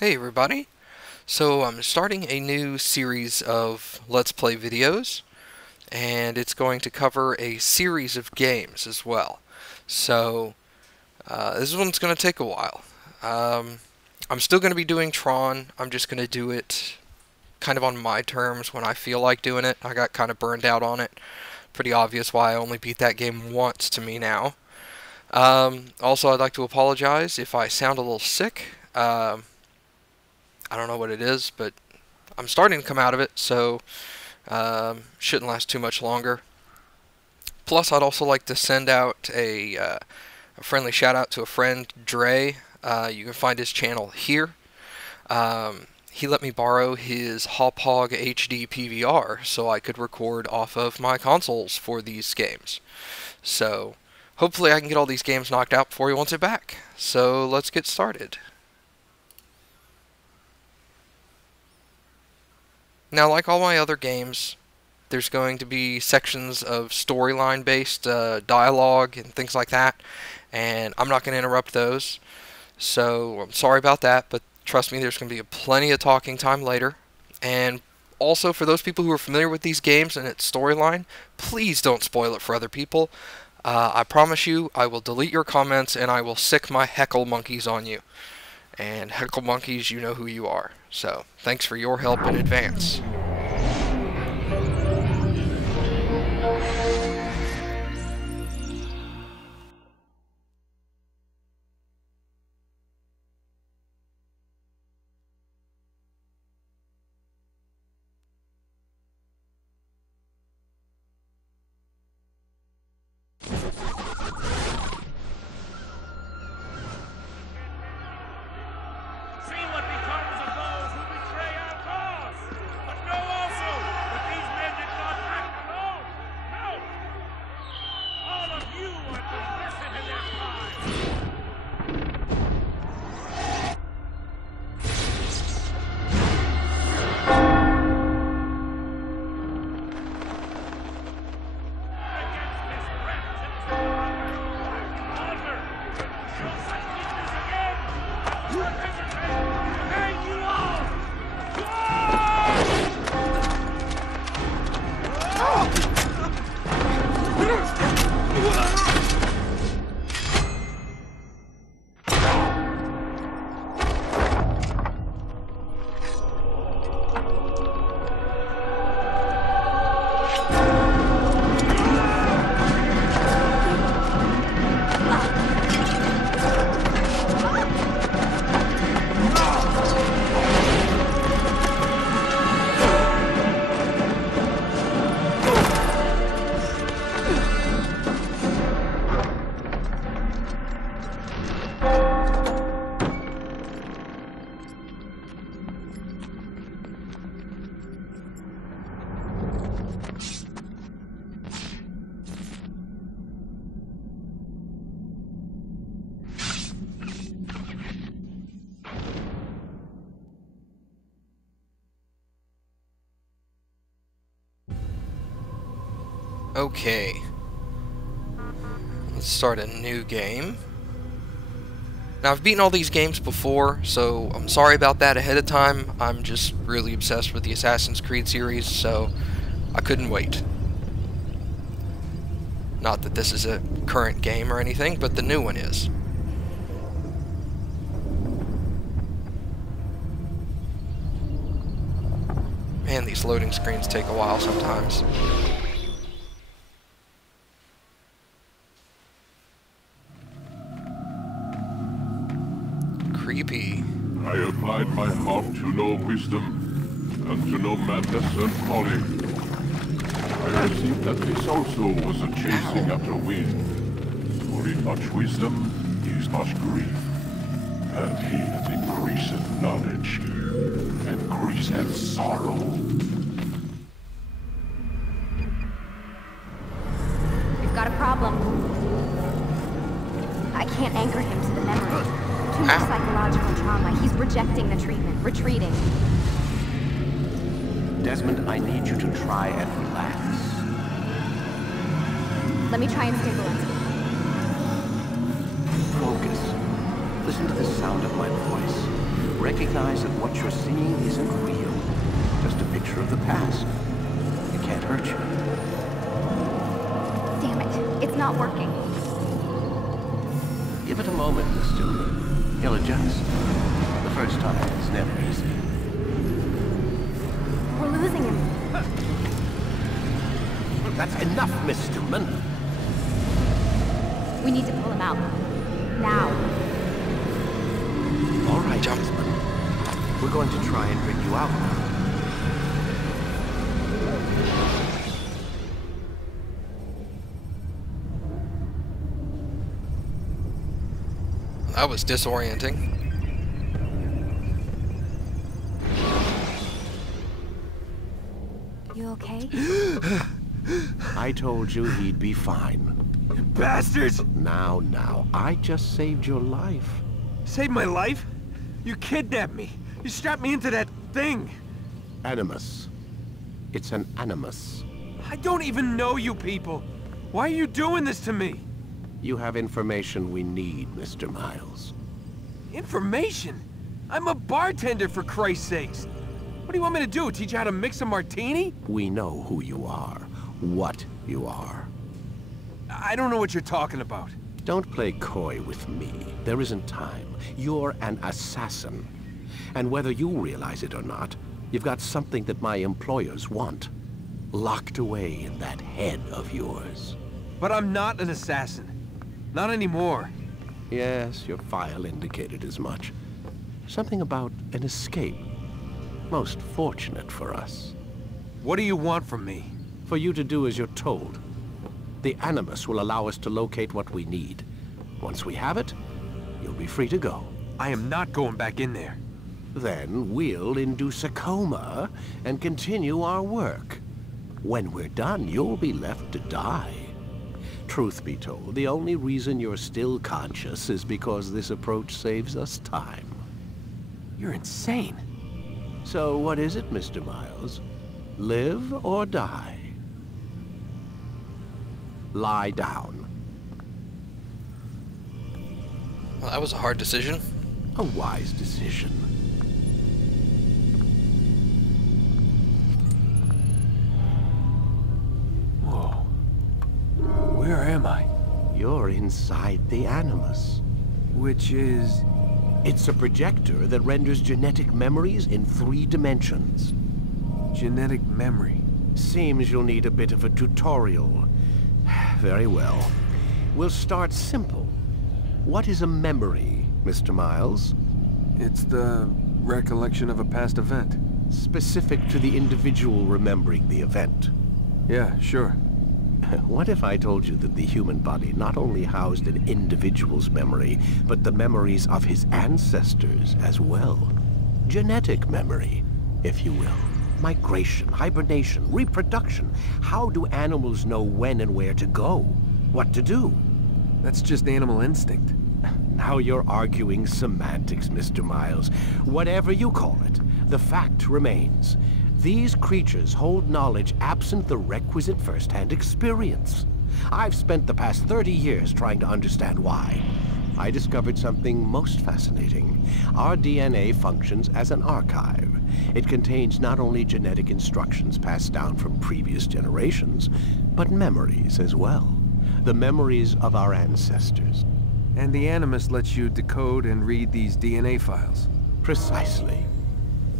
Hey everybody! So I'm starting a new series of Let's Play videos, and it's going to cover a series of games as well. So this one's going to take a while. I'm still going to be doing Tron. I'm just going to do it kind of on my terms when I feel like doing it. I got kind of burned out on it. Pretty obvious why I only beat that game once to me now. Also, I'd like to apologize if I sound a little sick. I don't know what it is, but I'm starting to come out of it, so shouldn't last too much longer. Plus, I'd also like to send out a friendly shout out to a friend, Dre. You can find his channel here. He let me borrow his Hauppauge HD PVR so I could record off of my consoles for these games. So hopefully I can get all these games knocked out before he wants it back. So let's get started. Now, like all my other games, there's going to be sections of storyline-based dialogue and things like that, and I'm not going to interrupt those, so I'm sorry about that, but trust me, there's going to be plenty of talking time later. And also, for those people who are familiar with these games and its storyline, please don't spoil it for other people. I promise you, I will delete your comments and I will sick my heckle monkeys on you. And heckle monkeys, you know who you are. So, thanks for your help in advance. Okay, let's start a new game. Now, I've beaten all these games before, so I'm sorry about that ahead of time. I'm just really obsessed with the Assassin's Creed series, so I couldn't wait. Not that this is a current game or anything, but the new one is. Man, these loading screens take a while sometimes. Creepy. I applied my heart to know wisdom, and to know madness and folly. I perceived that this also was a chasing after wind. For in much wisdom is much grief, and he that increaseth knowledge increaseth sorrow. We've got a problem. I can't anchor him to the memory. Too much psychological trauma. He's rejecting the treatment, retreating. Desmond, I need you to try and relax. Let me try and stabilize him. Focus. Listen to the sound of my voice. recognize that what you're seeing isn't real. Just a picture of the past. It can't hurt you. Damn it, it's not working. Give it a moment, Miss Stillman. He'll adjust. The first time is never easy. We're losing him. That's enough, Miss Stillman. We need to pull him out. Now. All right, Desmond. We're going to try and bring you out now. That was disorienting. You okay? I told you he'd be fine. Bastards! Now, I just saved your life. Saved my life? You kidnapped me. You strapped me into that thing. Animus. It's an animus. I don't even know you people. Why are you doing this to me? You have information we need, Mr. Miles. Information? I'm a bartender, for Christ's sakes. What do you want me to do? Teach you how to mix a martini? We know who you are, what you are. I don't know what you're talking about. Don't play coy with me. There isn't time. You're an assassin. And whether you realize it or not, you've got something that my employers want. Locked away in that head of yours. But I'm not an assassin. Not anymore. Yes, your file indicated as much. Something about an escape. Most fortunate for us. What do you want from me? For you to do as you're told. The Animus will allow us to locate what we need. Once we have it, you'll be free to go. I am not going back in there. Then we'll induce a coma and continue our work. When we're done, you'll be left to die. Truth be told, the only reason you're still conscious is because this approach saves us time. You're insane. So what is it, Mr. Miles? Live or die? Lie down. Well, that was a hard decision. A wise decision. Whoa. Where am I? You're inside the Animus. Which is... It's a projector that renders genetic memories in 3 dimensions. genetic memory. Seems you'll need a bit of a tutorial. Very well. We'll start simple. What is a memory, Mr. Miles? It's the recollection of a past event. Specific to the individual remembering the event. Yeah, sure. What if I told you that the human body not only housed an individual's memory, but the memories of his ancestors as well? Genetic memory, if you will. Migration, hibernation, reproduction. How do animals know when and where to go? What to do? That's just animal instinct. Now you're arguing semantics, Mr. Miles. Whatever you call it, the fact remains. These creatures hold knowledge absent the requisite first-hand experience. I've spent the past 30 years trying to understand why. I discovered something most fascinating. Our DNA functions as an archive. It contains not only genetic instructions passed down from previous generations, but memories as well. The memories of our ancestors. And the Animus lets you decode and read these DNA files. Precisely.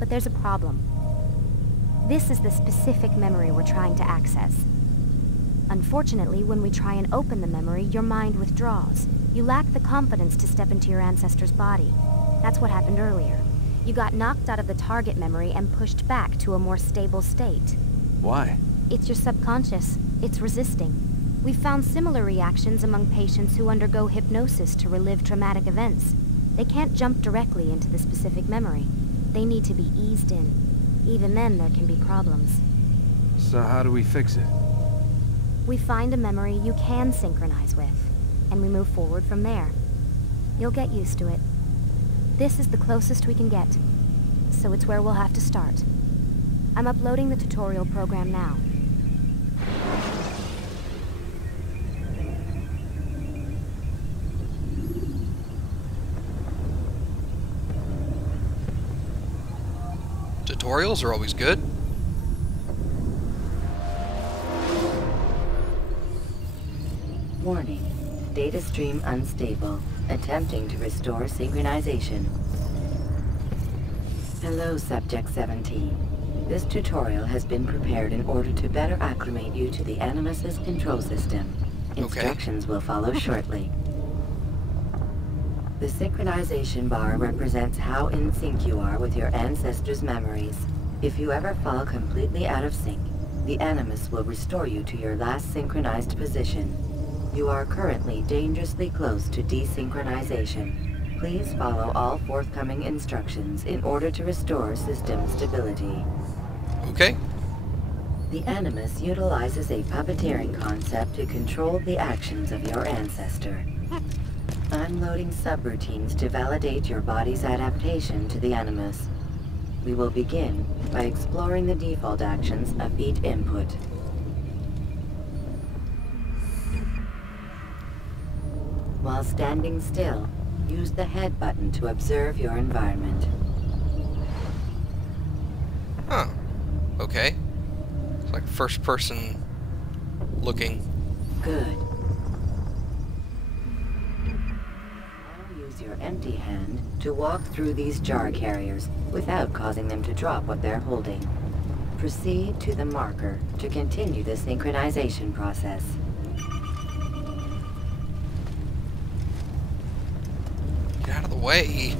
But there's a problem. This is the specific memory we're trying to access. Unfortunately, when we try and open the memory, your mind withdraws. You lack the confidence to step into your ancestor's body. That's what happened earlier. You got knocked out of the target memory and pushed back to a more stable state. Why? It's your subconscious. It's resisting. We've found similar reactions among patients who undergo hypnosis to relive traumatic events. They can't jump directly into the specific memory. They need to be eased in. Even then, there can be problems. So how do we fix it? We find a memory you can synchronize with, and we move forward from there. You'll get used to it. This is the closest we can get, so it's where we'll have to start. I'm uploading the tutorial program now. Tutorials are always good. Warning. Data stream unstable. Attempting to restore synchronization. Hello, Subject 17. This tutorial has been prepared in order to better acclimate you to the Animus's control system. Instructions will follow shortly. The synchronization bar represents how in sync you are with your ancestors' memories. If you ever fall completely out of sync, the Animus will restore you to your last synchronized position. You are currently dangerously close to desynchronization. Please follow all forthcoming instructions in order to restore system stability. Okay. The Animus utilizes a puppeteering concept to control the actions of your ancestor. I'm loading subroutines to validate your body's adaptation to the Animus. We will begin by exploring the default actions of each input. While standing still, use the head button to observe your environment. Huh. Okay. It's like first person looking. Good. Now use your empty hand to walk through these jar carriers without causing them to drop what they're holding. Proceed to the marker to continue the synchronization process. Get out of the way.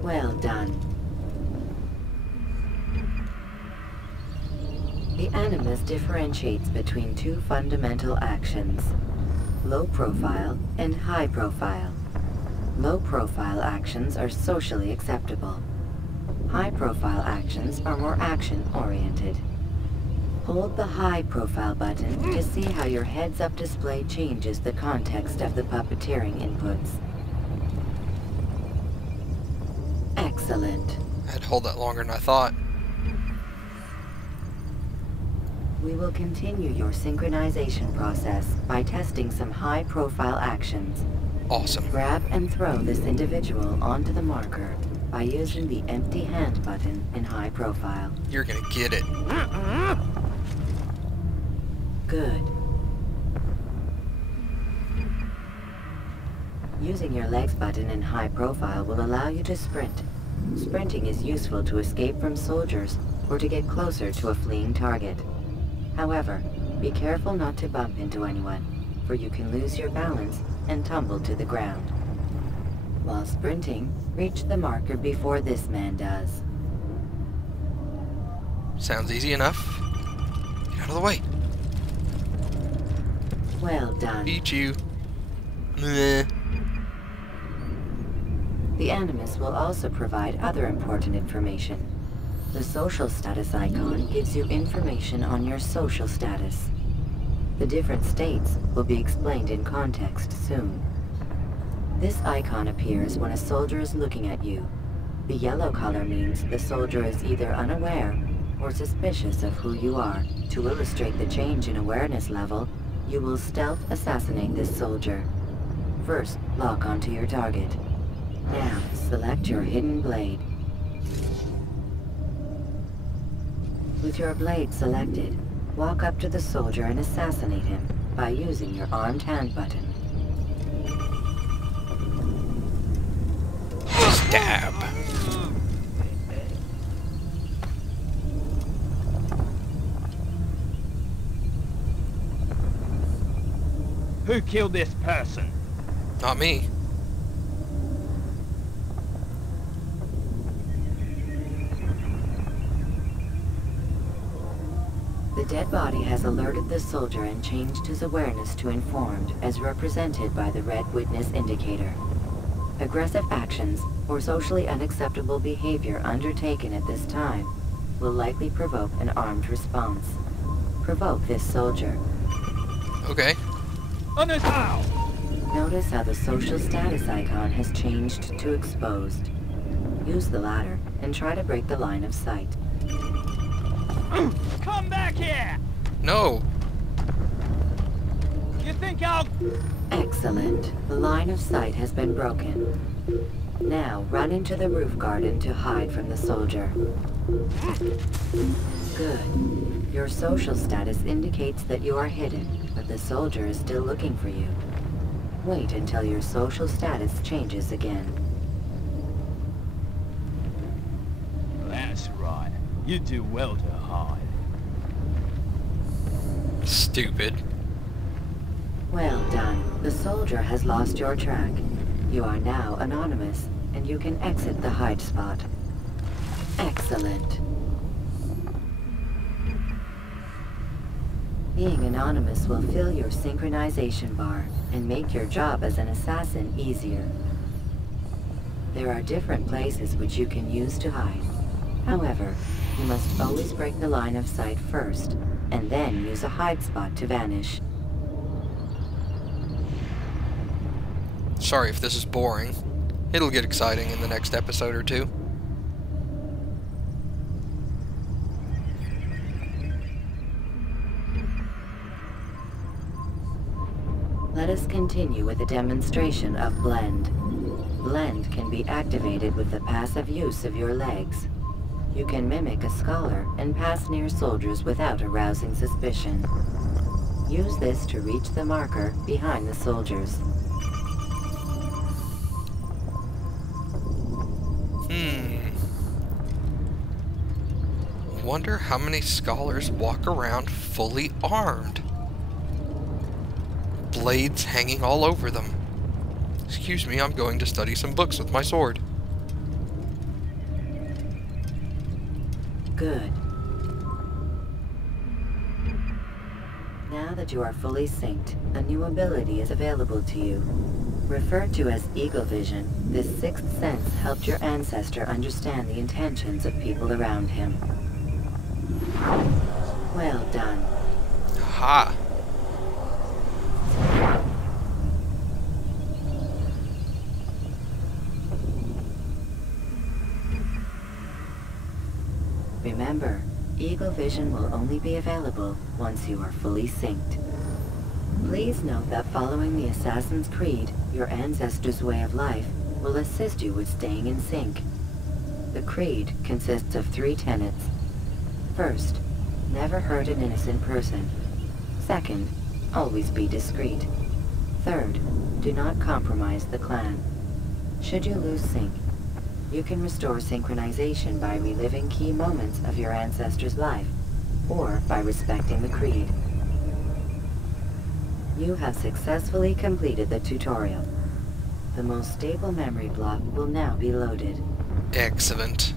Well done. The Animus differentiates between two fundamental actions, low profile and high profile. Low profile actions are socially acceptable. High profile actions are more action oriented. Hold the high profile button to see how your heads-up display changes the context of the puppeteering inputs. Excellent. I had to hold that longer than I thought. We will continue your synchronization process by testing some high-profile actions. Awesome. Grab and throw this individual onto the marker by using the empty hand button in high profile. You're gonna get it. Good. Using your legs button in high profile will allow you to sprint. Sprinting is useful to escape from soldiers or to get closer to a fleeing target. However, be careful not to bump into anyone, for you can lose your balance and tumble to the ground. While sprinting, reach the marker before this man does. Sounds easy enough. Get out of the way. Well done. Eat you. Meh. The Animus will also provide other important information. The social status icon gives you information on your social status. The different states will be explained in context soon. This icon appears when a soldier is looking at you. The yellow color means the soldier is either unaware or suspicious of who you are. To illustrate the change in awareness level, you will stealth assassinate this soldier. First, lock onto your target. Now, select your hidden blade. With your blade selected, walk up to the soldier and assassinate him by using your armed hand button. Stab. Who killed this person? Not me. The dead body has alerted the soldier and changed his awareness to informed, as represented by the red witness indicator. Aggressive actions or socially unacceptable behavior undertaken at this time will likely provoke an armed response. Provoke this soldier. Okay. How? Notice how the social status icon has changed to exposed. Use the ladder and try to break the line of sight. Come back here! No. You think I'll... Excellent. Excellent. The line of sight has been broken. Now, run into the roof garden to hide from the soldier. Good. Your social status indicates that you are hidden, but the soldier is still looking for you. Wait until your social status changes again. That's right. You do well to hide. Stupid. Well done. The soldier has lost your track. You are now anonymous, and you can exit the hide spot. Excellent. Being anonymous will fill your synchronization bar and make your job as an assassin easier. There are different places which you can use to hide. However, you must always break the line of sight first, and then use a hide spot to vanish. Sorry if this is boring. It'll get exciting in the next episode or two. Let us continue with a demonstration of Blend. Blend can be activated with the passive use of your legs. You can mimic a scholar and pass near soldiers without arousing suspicion. Use this to reach the marker behind the soldiers. Wonder how many scholars walk around fully armed. Blades hanging all over them. Excuse me, I'm going to study some books with my sword. Good. Now that you are fully synced, a new ability is available to you. Referred to as Eagle Vision, this sixth sense helped your ancestor understand the intentions of people around him. Well done. Ha! Remember, Eagle Vision will only be available once you are fully synced. Please note that following the Assassin's Creed, your ancestors' way of life will assist you with staying in sync. The Creed consists of 3 tenets. First, never hurt an innocent person. Second, always be discreet. Third, do not compromise the clan. Should you lose sync, you can restore synchronization by reliving key moments of your ancestor's life, or by respecting the Creed. You have successfully completed the tutorial. The most stable memory block will now be loaded. Excellent.